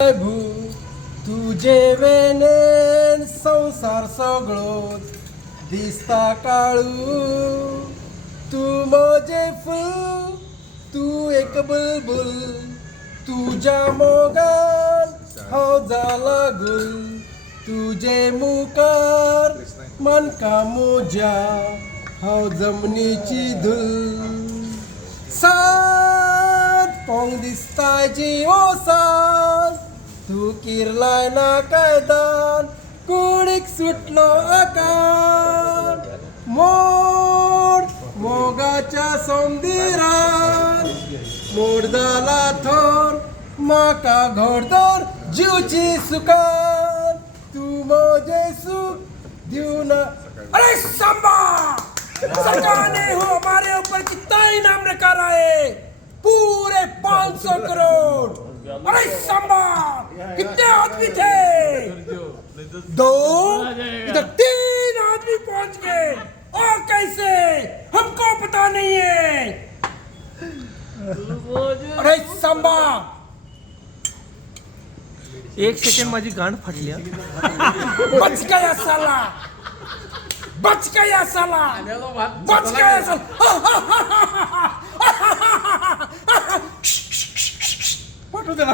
प्रभू तुझे वेनेन संसार सगळो दिसता काळू तू माझे फूल तू एक बुलबुल तुझ्या मोगान हांव जाला गुल तुझे मुखार मनका मोज्या हांव जमनीची धूल सात पोंग दिसता जिवोसान तू किरलाय ना कायदान कुडीक सुटलो आकार मोड मोगाच्या सौंदिरान मोड जाला थोर म्हाका घोडदोर जीवची सुखान तू मोजे सुख दिवना अरे सांबा सरकार ने हो हमारे ऊपर कितना इनाम रखा रहा है पूरे 500 करोड़। अरे सांबा कितने आदमी थे? दो इधर 3 आदमी पहुंच गए और कैसे हमको पता नहीं है। अरे सांबा 1 सेकंड माझी गांड फाटली हा. बच गया साला बच गया साला बच गया साला पाठवू दे ना.